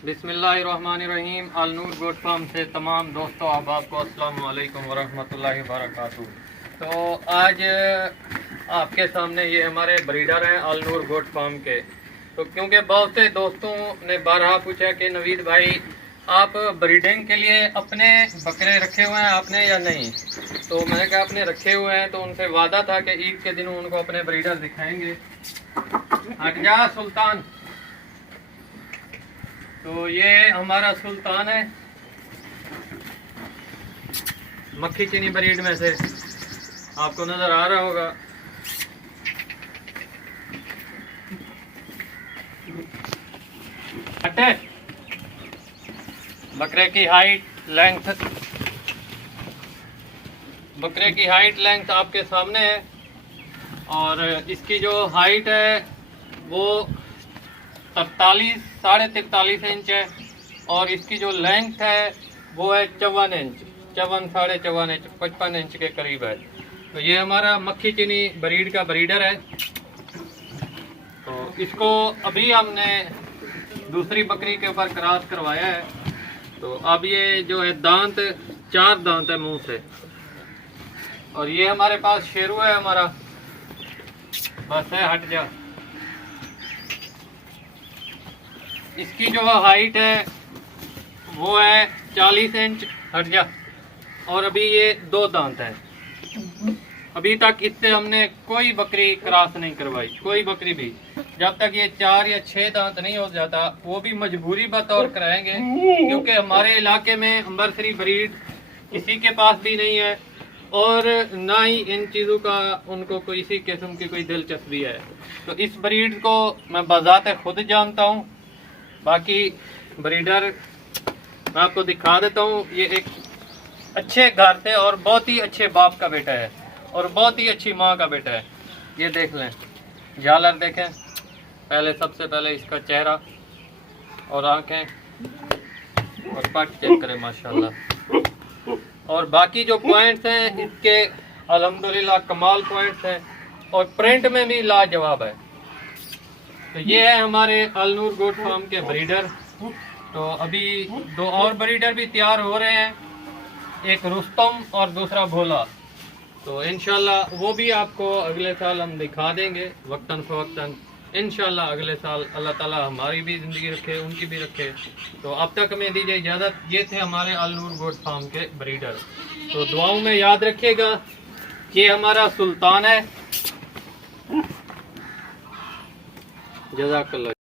बिस्मिल्लाहिर्रहमानिर्रहीम। Al Noor goat farm से तमाम दोस्तों आपको अस्सलाम वालेकुम वरहमतुल्लाहि वबरकातुहू। तो आज आपके सामने ये हमारे ब्रीडर हैं अलनूर गोट फार्म के। तो क्योंकि बहुत से दोस्तों ने बारहा पूछा कि नवीद भाई आप ब्रीडिंग के लिए अपने बकरे रखे हुए हैं आपने या नहीं, तो मैंने कहा अपने रखे हुए हैं। तो उनसे वादा था कि ईद के दिन उनको अपने ब्रीडर दिखाएंगे। हट जा सुल्तान। तो ये हमारा सुल्तान है, मक्खी चीनी ब्रीड में से, आपको नजर आ रहा होगा। हटे। बकरे की हाइट लेंथ आपके सामने है, और इसकी जो हाइट है वो 43.5 इंच है, और इसकी जो लेंथ है वो है 54 इंच, 54 इंच, 55 इंच के करीब है। तो ये हमारा मक्खी चीनी ब्रीड का ब्रीडर है। तो इसको अभी हमने दूसरी बकरी के ऊपर क्रॉस करवाया है। तो अब ये जो है दांत 4 दांत है मुंह से, और ये हमारे पास शेरू है हमारा। बस है, हट जा। इसकी जो हाइट है वो है 40 इंच, हट जा। और अभी ये 2 दांत है। अभी तक इससे हमने कोई बकरी क्रॉस नहीं करवाई, कोई बकरी भी। जब तक ये 4 या 6 दांत नहीं हो जाता, वो भी मजबूरी बतौर कराएंगे, क्योंकि हमारे इलाके में अंबरसरी ब्रीड किसी के पास भी नहीं है, और ना ही इन चीज़ों का उनको कोई इसी किस्म की कोई दिलचस्पी है। तो इस ब्रीड को मैं बज़ाते खुद जानता हूँ। बाकी ब्रीडर मैं आपको दिखा देता हूँ। ये एक अच्छे घर से और बहुत ही अच्छे बाप का बेटा है, और बहुत ही अच्छी माँ का बेटा है। ये देख लें, झालर देखें पहले, सबसे पहले इसका चेहरा और आंखें और पट चेक करें, माशाल्लाह। और बाकी जो पॉइंट्स हैं इसके अल्हम्दुलिल्लाह कमाल पॉइंट्स हैं, और प्रिंट में भी लाजवाब है। तो ये है हमारे अलनूर गोट फार्म के ब्रीडर। तो अभी 2 और ब्रीडर भी तैयार हो रहे हैं, एक रुस्तम और दूसरा भोला। तो इंशाल्लाह वो भी आपको अगले साल हम दिखा देंगे वक्तन फवक्तन। इंशाल्लाह अगले साल अल्लाह ताला हमारी भी ज़िंदगी रखे, उनकी भी रखे। तो अब तक हमें दीजिए इजाज़त। ये थे हमारे अलनूर गोट फार्म के ब्रीडर। तो दुआओं में याद रखिएगा कि हमारा सुल्तान है। जज़ाकल्लाह।